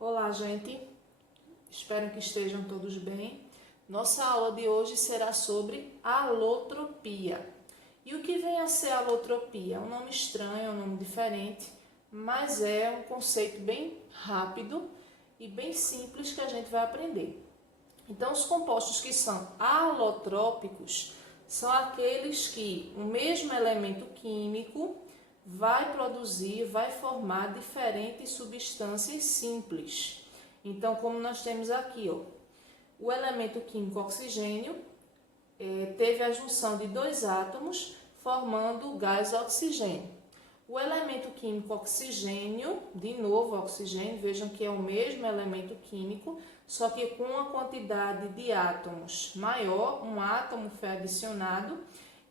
Olá, gente. Espero que estejam todos bem. Nossa aula de hoje será sobre alotropia. E o que vem a ser alotropia? É um nome estranho, é um nome diferente, mas é um conceito bem rápido e bem simples que a gente vai aprender. Então, os compostos que são alotrópicos são aqueles que o mesmo elemento químico vai produzir, vai formar diferentes substâncias simples. Então, como nós temos aqui, o elemento químico oxigênio teve a junção de dois átomos formando o gás oxigênio. O elemento químico oxigênio, de novo oxigênio, vejam que é o mesmo elemento químico, só que com uma quantidade de átomos maior, um átomo foi adicionado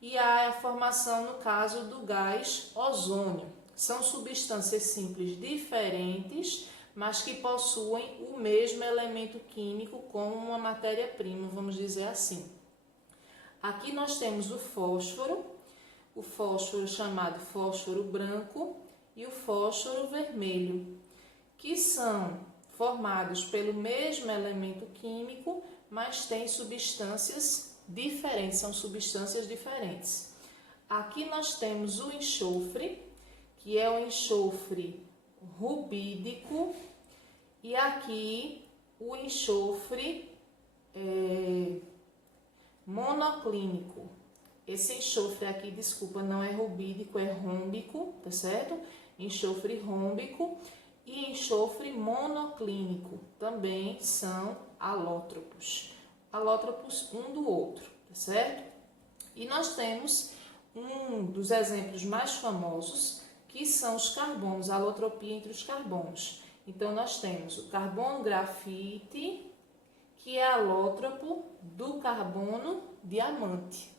e há a formação, no caso, do gás ozônio. São substâncias simples diferentes, mas que possuem o mesmo elemento químico como uma matéria-prima, vamos dizer assim. Aqui nós temos o fósforo chamado fósforo branco e o fósforo vermelho, que são formados pelo mesmo elemento químico, mas têm substâncias diferentes, são substâncias diferentes. Aqui nós temos o enxofre, que é o enxofre rubídico, e aqui o enxofre monoclínico. Esse enxofre aqui, desculpa, não é rubídico, é rômbico, tá certo? Enxofre rômbico e enxofre monoclínico também são alótropos. Alótropos um do outro, tá certo? E nós temos um dos exemplos mais famosos, que são os carbonos, a alotropia entre os carbonos. Então, nós temos o carbono grafite, que é alótropo do carbono diamante.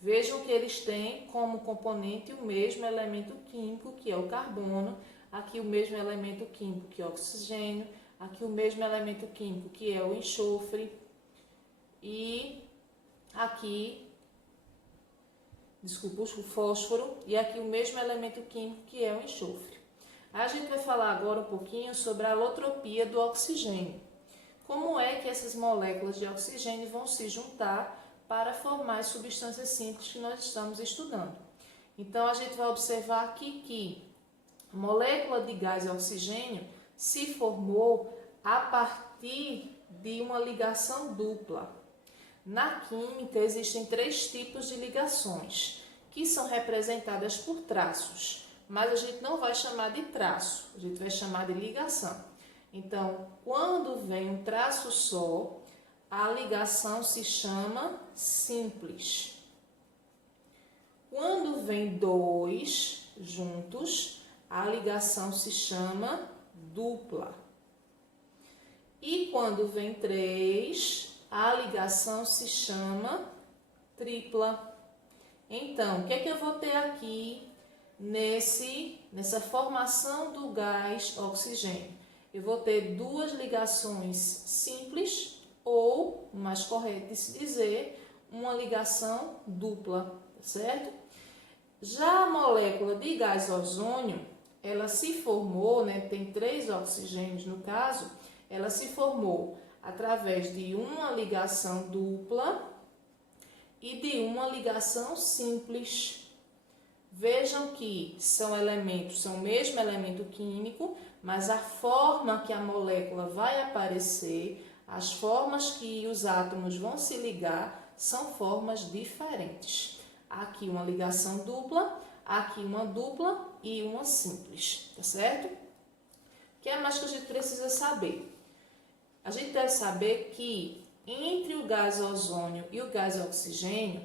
Vejam que eles têm como componente o mesmo elemento químico, que é o carbono, aqui o mesmo elemento químico, que é o oxigênio, aqui o mesmo elemento químico, que é o enxofre, e aqui, o fósforo, e aqui o mesmo elemento químico, que é o enxofre. A gente vai falar agora um pouquinho sobre a alotropia do oxigênio. Como é que essas moléculas de oxigênio vão se juntar para formar as substâncias simples que nós estamos estudando. Então, a gente vai observar aqui que a molécula de gás oxigênio se formou a partir de uma ligação dupla. Na química, existem três tipos de ligações, que são representadas por traços, mas a gente não vai chamar de traço, a gente vai chamar de ligação. Então, quando vem um traço só, a ligação se chama simples. Quando vem dois juntos, a ligação se chama dupla. E quando vem três, a ligação se chama tripla. Então, o que é que eu vou ter aqui nessa formação do gás oxigênio? Eu vou ter duas ligações simples, ou, mais correto de se dizer, uma ligação dupla, certo? Já a molécula de gás ozônio, ela se formou, tem 3 oxigênios no caso, ela se formou através de uma ligação dupla e de uma ligação simples. Vejam que são o mesmo elemento químico, mas a forma que a molécula vai aparecer, as formas que os átomos vão se ligar são formas diferentes. Aqui uma ligação dupla, aqui uma dupla e uma simples, tá certo? O que é mais que a gente precisa saber? A gente deve saber que entre o gás ozônio e o gás oxigênio,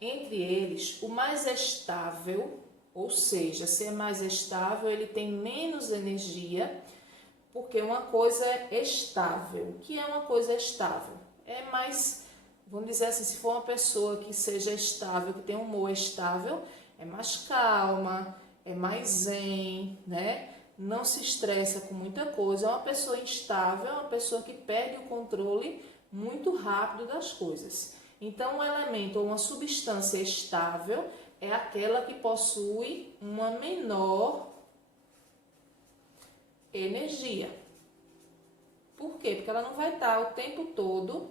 entre eles, o mais estável, ou seja, se é mais estável, ele tem menos energia, porque uma coisa é estável. O que é uma coisa estável? É mais, vamos dizer assim, se for uma pessoa que seja estável, que tem um humor estável, é mais calma, é mais zen, Não se estressa com muita coisa. É uma pessoa instável, é uma pessoa que perde o controle muito rápido das coisas. Então, um elemento ou uma substância estável é aquela que possui uma menor energia. Por quê? Porque ela não vai estar o tempo todo,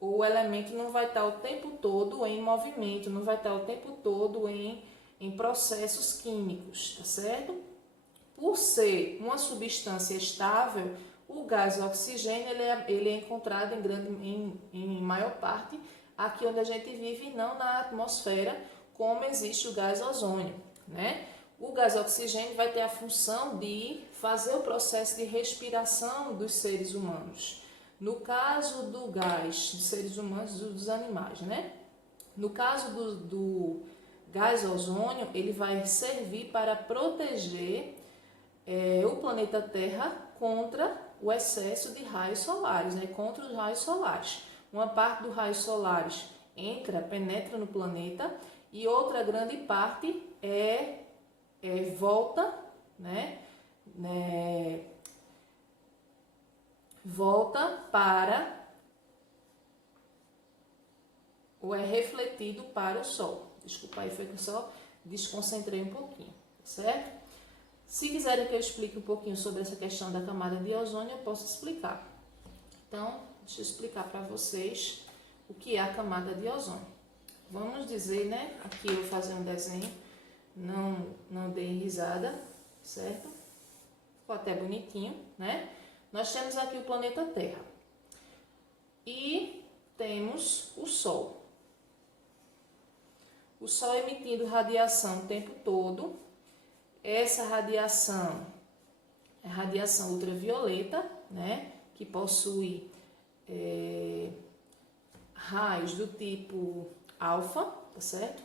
o elemento não vai estar o tempo todo em movimento, não vai estar o tempo todo em processos químicos, tá certo? Por ser uma substância estável, o gás oxigênio ele é encontrado em maior parte aqui onde a gente vive, e não na atmosfera, como existe o gás ozônio, né? O gás oxigênio vai ter a função de fazer o processo de respiração dos seres humanos. No caso do gás dos seres humanos e dos animais, né? No caso do gás ozônio, ele vai servir para proteger o planeta Terra contra o excesso de raios solares, né? Contra os raios solares. Uma parte dos raios solares penetra no planeta, e outra grande parte volta, né? Volta para ou é refletido para o Sol. Desculpa aí, foi que eu só desconcentrei um pouquinho, certo? Se quiserem que eu explique um pouquinho sobre essa questão da camada de ozônio, eu posso explicar. Então, deixa eu explicar para vocês o que é a camada de ozônio. Vamos dizer, né? Aqui eu vou fazer um desenho, não dei risada, certo? Ficou até bonitinho, né? Nós temos aqui o planeta Terra e temos o Sol. O Sol emitindo radiação o tempo todo. Essa radiação é radiação ultravioleta, né? Que possui raios do tipo alfa, tá certo?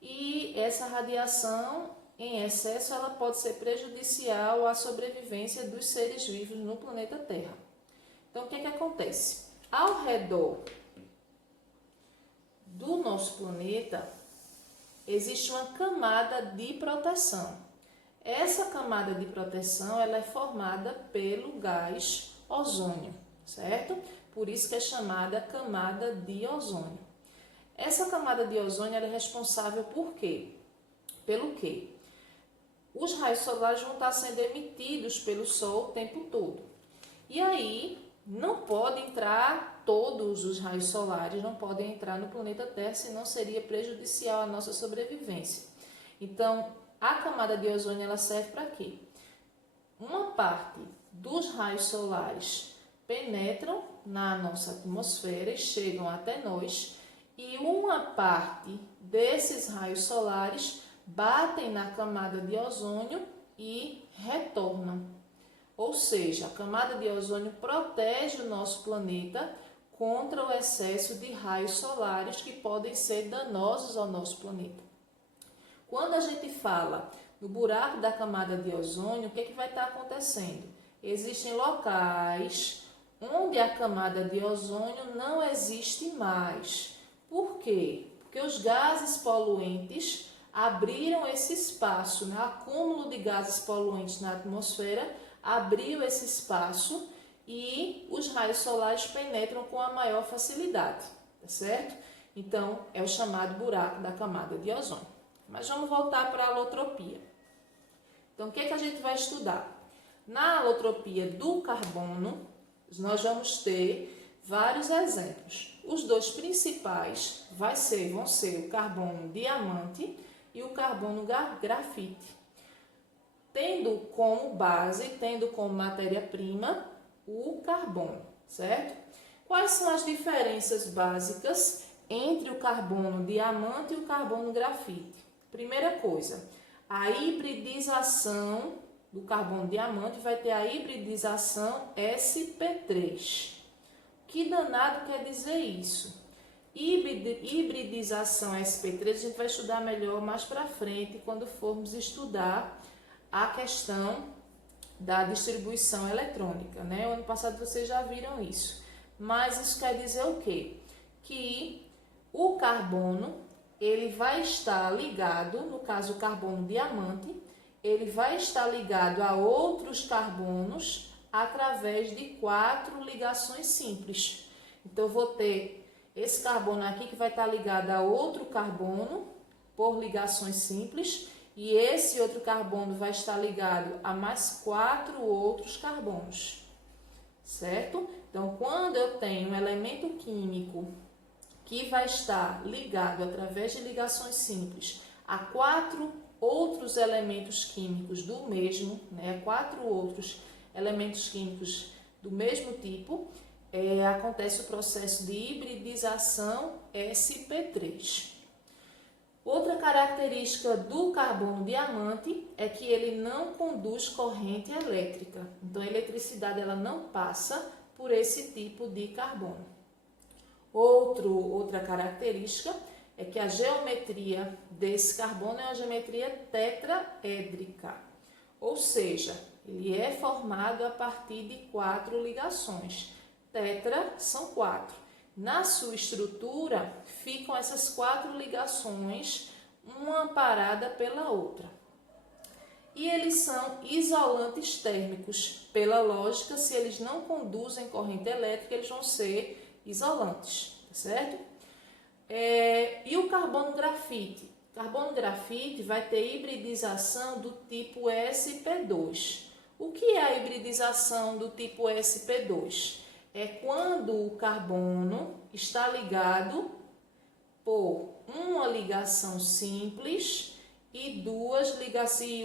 E essa radiação em excesso ela pode ser prejudicial à sobrevivência dos seres vivos no planeta Terra. Então, o que acontece? Ao redor do nosso planeta existe uma camada de proteção. Essa camada de proteção ela é formada pelo gás ozônio, certo? Por isso que é chamada camada de ozônio. Essa camada de ozônio ela é responsável por quê? Pelo quê? Os raios solares vão estar sendo emitidos pelo Sol o tempo todo. E aí, não pode entrar todos os raios solares, não podem entrar no planeta Terra, senão seria prejudicial à nossa sobrevivência. Então, a camada de ozônio ela serve para quê? Uma parte dos raios solares penetram na nossa atmosfera e chegam até nós, e uma parte desses raios solares batem na camada de ozônio e retornam. Ou seja, a camada de ozônio protege o nosso planeta contra o excesso de raios solares que podem ser danosos ao nosso planeta. Quando a gente fala no buraco da camada de ozônio, o que vai estar acontecendo? Existem locais onde a camada de ozônio não existe mais. Por quê? Porque os gases poluentes abriram esse espaço, né? O acúmulo de gases poluentes na atmosfera abriu esse espaço e os raios solares penetram com a maior facilidade, tá certo? Então, é o chamado buraco da camada de ozônio. Mas vamos voltar para a alotropia. Então, o que a gente vai estudar? Na alotropia do carbono, nós vamos ter vários exemplos. Os dois principais vão ser o carbono diamante e o carbono grafite, tendo como base, tendo como matéria-prima o carbono, certo? Quais são as diferenças básicas entre o carbono diamante e o carbono grafite? Primeira coisa, a hibridização do carbono diamante vai ter a hibridização sp3. Que danado quer dizer isso? Hibridização sp3 a gente vai estudar melhor mais para frente, quando formos estudar a questão da distribuição eletrônica, né? O ano passado vocês já viram isso. Mas isso quer dizer o quê? Que o carbono, ele vai estar ligado, no caso o carbono diamante, ele vai estar ligado a outros carbonos através de 4 ligações simples. Então, eu vou ter esse carbono aqui que vai estar ligado a outro carbono por ligações simples, e esse outro carbono vai estar ligado a mais 4 outros carbonos. certo? Então, quando eu tenho um elemento químico que vai estar ligado através de ligações simples a 4 outros elementos químicos do mesmo, né? 4 outros elementos químicos do mesmo tipo, acontece o processo de hibridização sp3. Outra característica do carbono diamante é que ele não conduz corrente elétrica. Então, a eletricidade ela não passa por esse tipo de carbono. Outra característica é que a geometria desse carbono é uma geometria tetraédrica, ou seja, ele é formado a partir de 4 ligações. Tetra são 4. Na sua estrutura ficam essas 4 ligações, uma parada pela outra. E eles são isolantes térmicos. Pela lógica, se eles não conduzem corrente elétrica, eles vão ser isolantes, certo? E o carbono grafite? O carbono grafite vai ter hibridização do tipo sp2. O que é a hibridização do tipo sp2? É quando o carbono está ligado por uma ligação simples e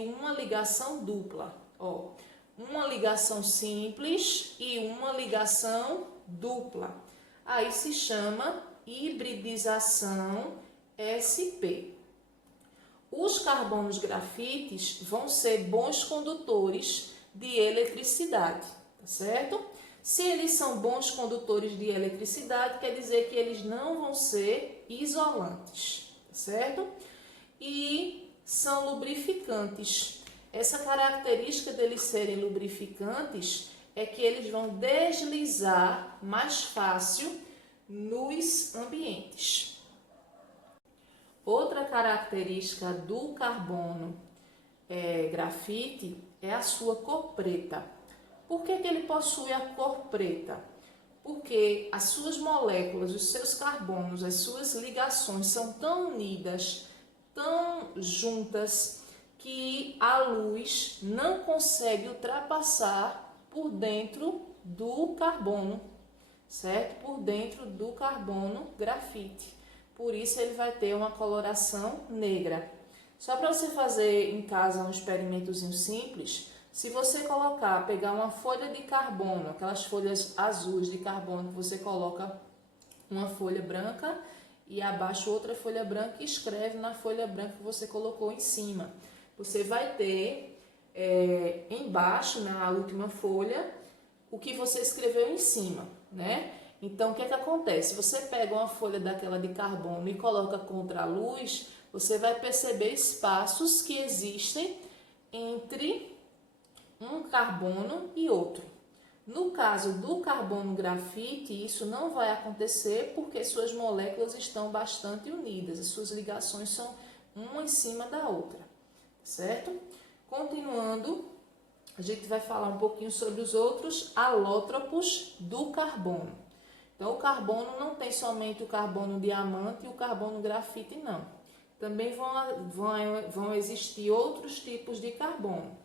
uma ligação dupla. Uma ligação simples e uma ligação dupla. Aí se chama hibridização sp. Os carbonos grafites vão ser bons condutores de eletricidade, tá certo? Se eles são bons condutores de eletricidade, quer dizer que eles não vão ser isolantes, tá certo? E são lubrificantes. Essa característica deles serem lubrificantes é que eles vão deslizar mais fácil nos ambientes. Outra característica do carbono grafite é a sua cor preta. Por que ele possui a cor preta? Porque as suas moléculas, os seus carbonos, as suas ligações são tão unidas, tão juntas, que a luz não consegue ultrapassar por dentro do carbono, certo? Por dentro do carbono grafite. Por isso ele vai ter uma coloração negra. Só para você fazer em casa um experimentozinho simples, se você pegar uma folha de carbono, aquelas folhas azuis de carbono, que você coloca uma folha branca e abaixo outra folha branca e escreve na folha branca que você colocou em cima. Você vai ter embaixo, na última folha, o que você escreveu em cima, né? Então, o que acontece? Você pega uma folha daquela de carbono e coloca contra a luz, você vai perceber espaços que existem entre um carbono e outro. No caso do carbono grafite, isso não vai acontecer porque suas moléculas estão bastante unidas, as suas ligações são uma em cima da outra, certo? Continuando, a gente vai falar um pouquinho sobre os outros alótropos do carbono. Então, o carbono não tem somente o carbono diamante e o carbono grafite, não. Também vão existir outros tipos de carbono.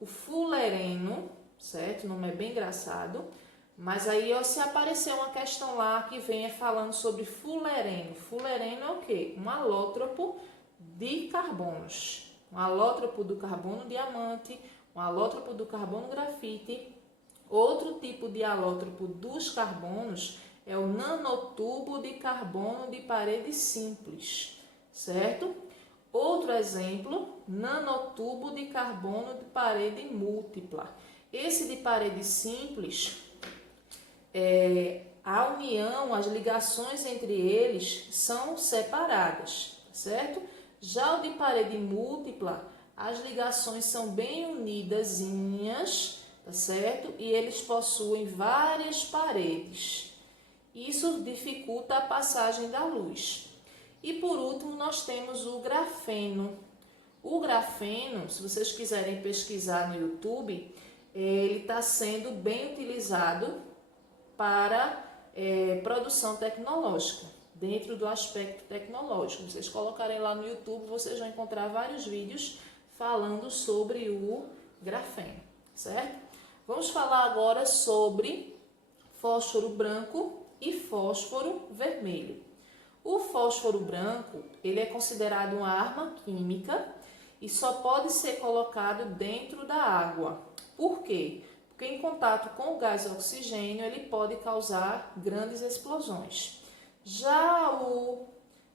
O fulereno, certo? O nome é bem engraçado. Mas aí, se aparecer uma questão lá que venha falando sobre fulereno. Fulereno é o quê? Um alótropo de carbonos. Um alótropo do carbono diamante, um alótropo do carbono grafite. Outro tipo de alótropo dos carbonos é o nanotubo de carbono de parede simples, certo? Outro exemplo, nanotubo de carbono de parede múltipla. Esse de parede simples, a união, as ligações entre eles são separadas, certo? Já o de parede múltipla, as ligações são bem unidazinhas, tá certo? E eles possuem várias paredes. Isso dificulta a passagem da luz. E por último, nós temos o grafeno. O grafeno, se vocês quiserem pesquisar no YouTube, ele está sendo bem utilizado para produção tecnológica, dentro do aspecto tecnológico. Se vocês colocarem lá no YouTube, vocês vão encontrar vários vídeos falando sobre o grafeno, certo? Vamos falar agora sobre fósforo branco e fósforo vermelho. O fósforo branco, ele é considerado uma arma química e só pode ser colocado dentro da água. Por quê? Porque em contato com o gás oxigênio, ele pode causar grandes explosões. Já o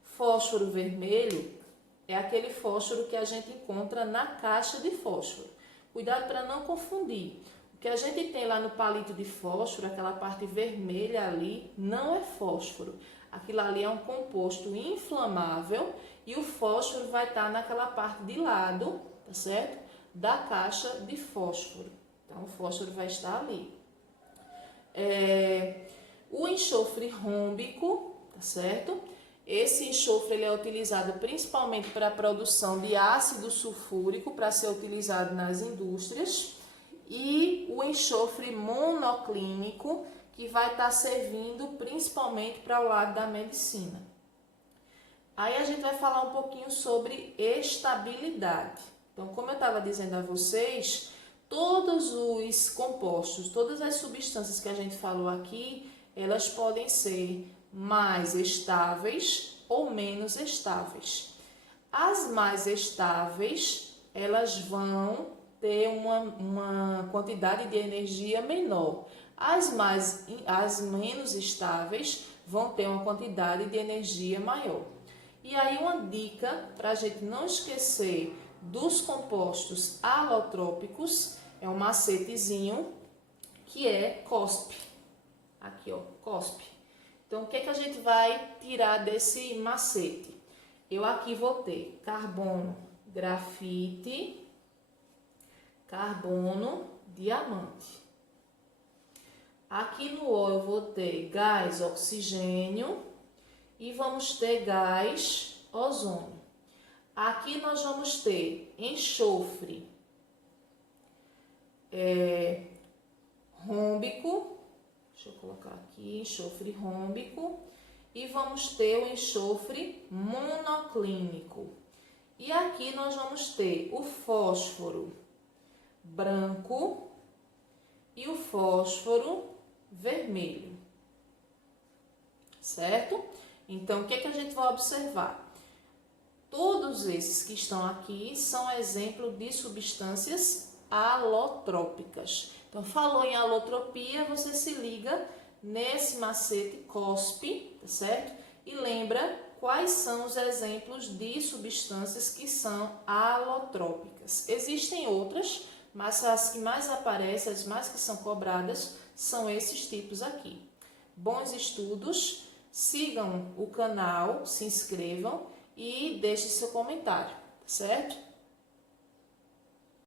fósforo vermelho é aquele fósforo que a gente encontra na caixa de fósforo. Cuidado para não confundir. O que a gente tem lá no palito de fósforo, aquela parte vermelha ali, não é fósforo. Aquilo ali é um composto inflamável e o fósforo vai estar naquela parte de lado, tá certo? Da caixa de fósforo. Então, o fósforo vai estar ali. O enxofre rômbico, tá certo? Esse enxofre ele é utilizado principalmente para a produção de ácido sulfúrico, para ser utilizado nas indústrias. E o enxofre monoclínico, que vai estar servindo principalmente para o lado da medicina. Aí a gente vai falar um pouquinho sobre estabilidade. Então, como eu estava dizendo a vocês, todos os compostos, todas as substâncias que a gente falou aqui, elas podem ser mais estáveis ou menos estáveis. As mais estáveis, elas vão ter uma quantidade de energia menor. As menos estáveis vão ter uma quantidade de energia maior. E aí uma dica para a gente não esquecer dos compostos alotrópicos, é um macetezinho que é COSP. Aqui, ó, COSP. Então, o que a gente vai tirar desse macete? Eu aqui vou ter carbono, grafite, carbono, diamante. Aqui no O eu vou ter gás oxigênio e vamos ter gás ozônio. Aqui nós vamos ter enxofre rômbico, deixa eu colocar aqui, enxofre rômbico, e vamos ter o enxofre monoclínico. E aqui nós vamos ter o fósforo branco e o fósforo vermelho, certo? Então, o que a gente vai observar? Todos esses que estão aqui são exemplo de substâncias alotrópicas. Então, falou em alotropia, você se liga nesse macete COSP, tá certo? E lembra quais são os exemplos de substâncias que são alotrópicas. Existem outras, mas as que mais aparecem, as mais que são cobradas, são esses tipos aqui. Bons estudos, sigam o canal, se inscrevam e deixem seu comentário, certo?